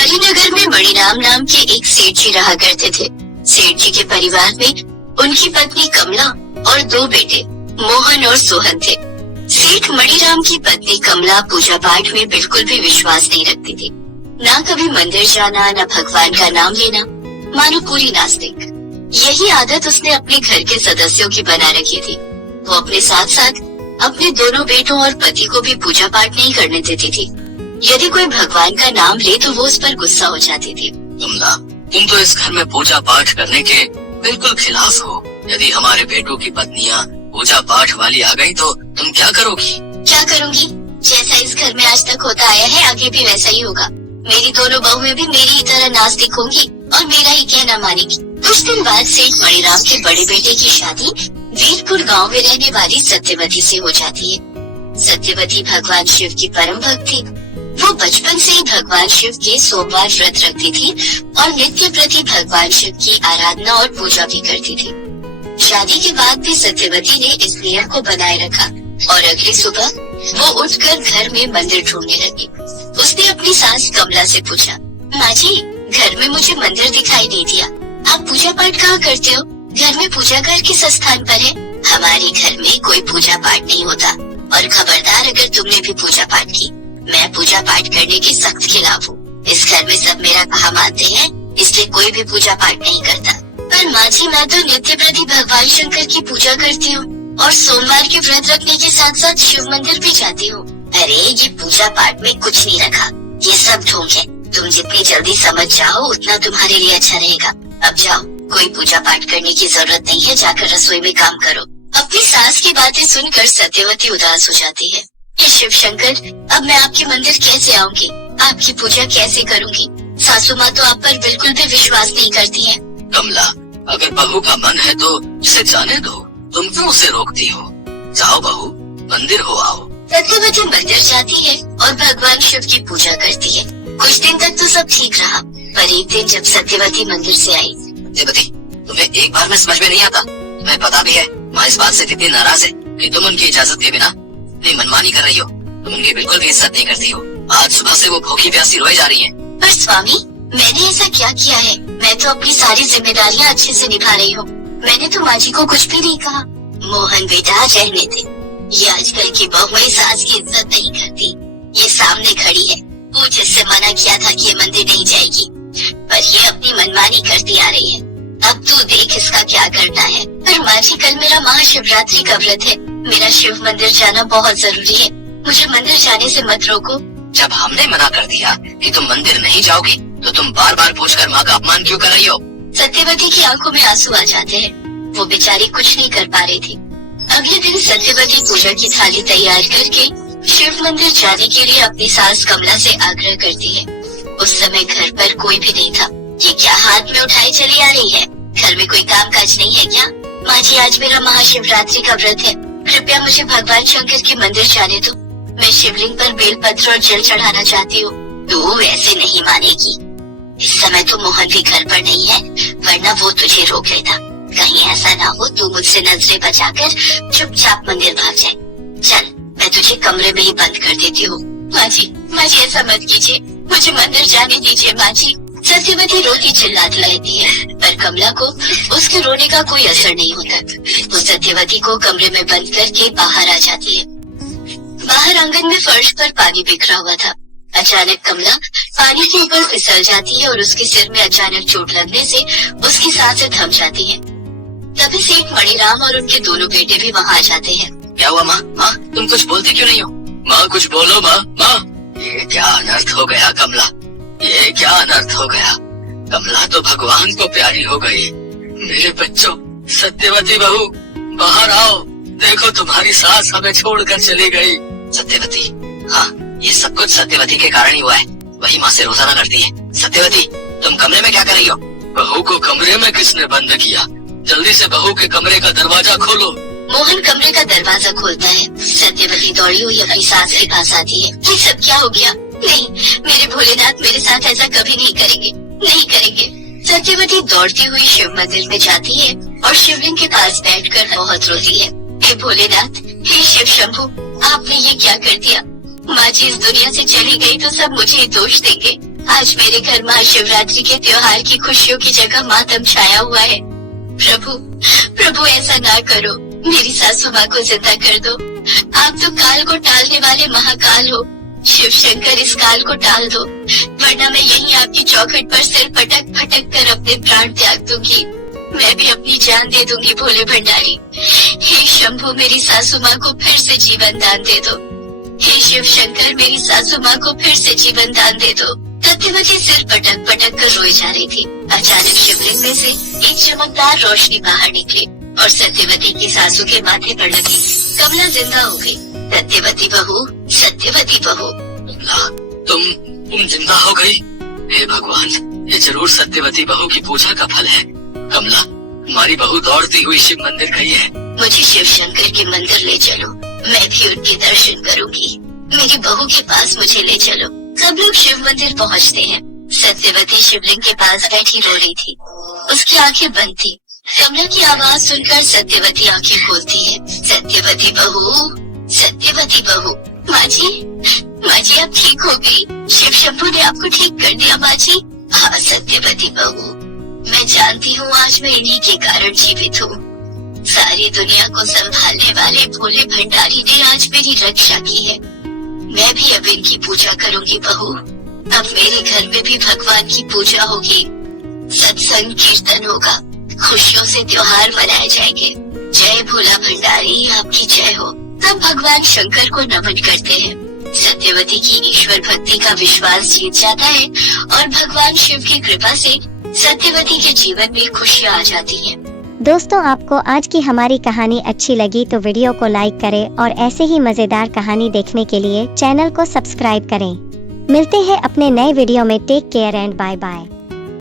हरिनगर में मणिराम नाम के एक सेठ जी रहा करते थे। सेठ जी के परिवार में उनकी पत्नी कमला और दो बेटे मोहन और सोहन थे। सेठ मणिराम की पत्नी कमला पूजा पाठ में बिल्कुल भी विश्वास नहीं रखती थी। ना कभी मंदिर जाना, ना भगवान का नाम लेना, मानो पूरी नास्तिक। यही आदत उसने अपने घर के सदस्यों की बना रखी थी। वो अपने साथ साथ अपने दोनों बेटों और पति को भी पूजा पाठ नहीं करने देती थी। यदि कोई भगवान का नाम ले तो वो उस पर गुस्सा हो जाती थी। कमला, तुम तो इस घर में पूजा पाठ करने के बिल्कुल खिलाफ हो। यदि हमारे बेटों की पत्नियां पूजा पाठ वाली आ गई तो तुम क्या करोगी? क्या करूँगी? जैसा इस घर में आज तक होता आया है आगे भी वैसा ही होगा। मेरी दोनों बहुएं भी मेरी ही तरह नास्तिक होंगी और मेरा ही कहना मानेगी। कुछ दिन बाद सेठ मणिराम के बड़े बेटे की शादी वीरपुर गांव में रहने वाली सत्यवती से हो जाती है। सत्यवती भगवान शिव की परम भक्त थी। वो बचपन से ही भगवान शिव के सोमवार व्रत रखती थी और नित्य प्रति भगवान शिव की आराधना और पूजा भी करती थी। शादी के बाद भी सत्यवती ने इस नियम को बनाए रखा और अगली सुबह वो उठकर घर में मंदिर ढूंढने लगी। उसने अपनी सास कमला से पूछा, माँ जी, घर में मुझे मंदिर दिखाई नहीं दिया। आप पूजा पाठ कहाँ करते हो? घर में पूजा घर किस स्थान पर है? हमारे घर में कोई पूजा पाठ नहीं होता और खबरदार अगर तुमने भी पूजा पाठ की, मैं पूजा पाठ करने के सख्त खिलाफ हूँ। इस घर में सब मेरा कहा मानते हैं, इसलिए कोई भी पूजा पाठ नहीं करता। पर माँ जी, मैं तो नित्य प्रति भगवान शंकर की पूजा करती हूँ और सोमवार के व्रत रखने के साथ साथ शिव मंदिर भी जाती हूँ। अरे ये पूजा पाठ में कुछ नहीं रखा, ये सब ढोंग है। तुम जितनी जल्दी समझ जाओ उतना तुम्हारे लिए अच्छा रहेगा। अब जाओ, कोई पूजा पाठ करने की जरूरत नहीं है, जाकर रसोई में काम करो। अपनी सास की बातें सुनकर सत्यवती उदास हो जाती है। ये शिव शंकर, अब मैं आपके मंदिर कैसे आऊंगी? आपकी पूजा कैसे करूंगी? सासू माँ तो आप पर बिल्कुल भी विश्वास नहीं करती है। कमला, अगर बहू का मन है तो उसे जाने दो। तुम क्यों उसे रोकती हो? जाओ बहू, मंदिर हो आओ। सत्यवती मंदिर जाती है और भगवान शिव की पूजा करती है। कुछ दिन तक तो सब ठीक रहा, पर एक दिन जब सत्यवती मंदिर से आई। सत्यवती, तुम्हें एक बार में समझ में नहीं आता? तुम्हें पता भी है माँ इस बात से कितनी नाराज है कि तुम उनकी इजाजत के बिना अपनी मनमानी कर रही हो। तुम उनकी बिल्कुल भी इज्जत नहीं करती हो। आज सुबह से वो भूखी प्यासी रोए जा रही है। पर स्वामी, मैंने ऐसा क्या किया है? मैं तो अपनी सारी जिम्मेदारियाँ अच्छे से निभा रही हूँ। मैंने तो माँ जी को कुछ भी नहीं कहा। मोहन बेटा, रहने दे। ये आजकल की बहुएं सास की इज्जत नहीं करती। ये सामने खड़ी है, पूछ इससे मना किया था कि ये मंदिर नहीं जाएगी, पर ये अपनी मनमानी करती आ रही है। अब तू देख इसका क्या करना है। पर माँ जी, कल मेरा महाशिवरात्रि का व्रत है। मेरा शिव मंदिर जाना बहुत जरूरी है। मुझे मंदिर जाने से मत रोको। जब हमने मना कर दिया कि तुम मंदिर नहीं जाओगी तो तुम बार बार पूछकर माँ का अपमान क्यों कर रही हो? सत्यवती की आंखों में आंसू आ जाते हैं। वो बेचारी कुछ नहीं कर पा रही थी। अगले दिन सत्यवती पूजा की थाली तैयार करके शिव मंदिर जाने के लिए अपनी सास कमला से आग्रह करती है। उस समय घर पर कोई भी नहीं था। ये क्या हाथ में उठाए चली आ रही है? घर में कोई काम काज नहीं है क्या? माँ जी, आज मेरा महाशिवरात्रि का व्रत है। कृपया मुझे भगवान शंकर के मंदिर जाने दो। मैं शिवलिंग पर बेलपत्र और जल चढ़ाना चाहती हूँ। तू ऐसे नहीं मानेगी। इस समय तो मोहन भी घर पर नहीं है, वरना वो तुझे रोक लेता। कहीं ऐसा ना हो तू मुझसे नजरें बचाकर चुपचाप मंदिर भाग जाए। चल, मैं तुझे कमरे में ही बंद कर देती हूँ। माँ जी, ऐसा मत कीजिए, मुझे मंदिर जाने दीजिए माँ जी। सत्यवती रोती चिल्लाती रहती है, पर कमला को उसके रोने का कोई असर नहीं होता। वो सत्यवती को कमरे में बंद करके बाहर आ जाती है। बाहर आंगन में फर्श पर पानी बिखरा हुआ था। अचानक कमला पानी के ऊपर फिसल जाती है और उसके सिर में अचानक चोट लगने से उसकी सांसें थम जाती हैं। तभी सेठ मणिराम और उनके दोनों बेटे भी वहाँ आ जाते हैं। क्या हुआ माँ? माँ, तुम कुछ बोलती क्यों नहीं हो? माँ, कुछ बोलो माँ। माँ, ये क्या अनर्थ हो गया कमला? ये क्या अनर्थ हो गया? कमला तो भगवान को प्यारी हो गई। मेरे बच्चों, सत्यवती बहू, बाहर आओ। देखो तुम्हारी सास हमें छोड़कर चली गई। सत्यवती, हाँ, ये सब कुछ सत्यवती के कारण ही हुआ है। वही माँ से रोजाना लड़ती है। सत्यवती, तुम कमरे में क्या कर रही हो? बहू को कमरे में किसने बंद किया? जल्दी से बहू के कमरे का दरवाजा खोलो। मोहन कमरे का दरवाजा खोलता है। सत्यवती दौड़ी हुई अपनी सास के पास आती है। ये सब क्या हो गया? नहीं, मेरे भोलेनाथ मेरे साथ ऐसा कभी नहीं करेंगे, नहीं करेंगे। सत्यवती दौड़ती हुई शिव मंदिर में जाती है और शिवलिंग के पास बैठकर बहुत रोती है। हे भोलेनाथ, हे शिव शंभू, आपने ये क्या कर दिया? माँ जी इस दुनिया से चली गई तो सब मुझे ही दोष देंगे। आज मेरे घर महाशिवरात्रि के त्योहार की खुशियों की जगह मातम छाया हुआ है। प्रभु प्रभु ऐसा ना करो, मेरी सासू माँ को जिंदा कर दो। आप तो काल को टालने वाले महाकाल हो। शिव शंकर इस काल को टाल दो, वरना मैं यहीं आपकी चौखट पर सिर पटक फटक कर अपने प्राण त्याग दूंगी। मैं भी अपनी जान दे दूंगी भोले भंडारी। हे शंभू, मेरी सासू माँ को फिर से जीवन दान दे दो। हे शिव शंकर, मेरी सासू माँ को फिर से जीवन दान दे दो। सत्यवती सिर पटक पटक कर रोई जा रही थी। अचानक शिवलिंग में से एक चमकदार रोशनी बाहर निकली और सत्यवती की सासू के माथे पर लगी। कमला जिंदा हो गई। सत्यवती बहू, सत्यवती बहू। कमला, तुम जिंदा हो गई। हे भगवान, ये जरूर सत्यवती बहू की पूजा का फल है। कमला, हमारी बहू दौड़ती हुई शिव मंदिर गई है। मुझे शिव शंकर के मंदिर ले चलो, मैं भी उनके दर्शन करूंगी। मेरी बहू के पास मुझे ले चलो। सब लोग शिव मंदिर पहुंचते हैं। सत्यवती शिवलिंग के पास बैठी रो रही थी। उसकी आंखें बंद थी। कमला की आवाज सुनकर सत्यवती आंखें खोलती है। सत्यवती बहू, सत्यवती बहू। माँ जी आप ठीक हो गई? शिव शंभू ने आपको ठीक कर दिया माँ जी? हाँ सत्यवती बहू, मैं जानती हूँ आज मैं इन्हीं के कारण जीवित हूँ। सारी दुनिया को संभालने वाले भोले भंडारी ने आज मेरी रक्षा की है। मैं भी अब इनकी पूजा करूंगी बहू। अब मेरे घर में भी भगवान की पूजा होगी, सत्संग कीर्तन होगा, खुशियों से त्योहार मनाए जाएंगे। जय भोला भंडारी, आपकी जय हो। तब भगवान शंकर को नमन करते हैं। सत्यवती की ईश्वर भक्ति का विश्वास जीत जाता है और भगवान शिव की कृपा से सत्यवती के जीवन में खुशियाँ आ जाती हैं। दोस्तों, आपको आज की हमारी कहानी अच्छी लगी तो वीडियो को लाइक करें और ऐसे ही मजेदार कहानी देखने के लिए चैनल को सब्सक्राइब करें। मिलते हैं अपने नए वीडियो में। Take care and bye bye.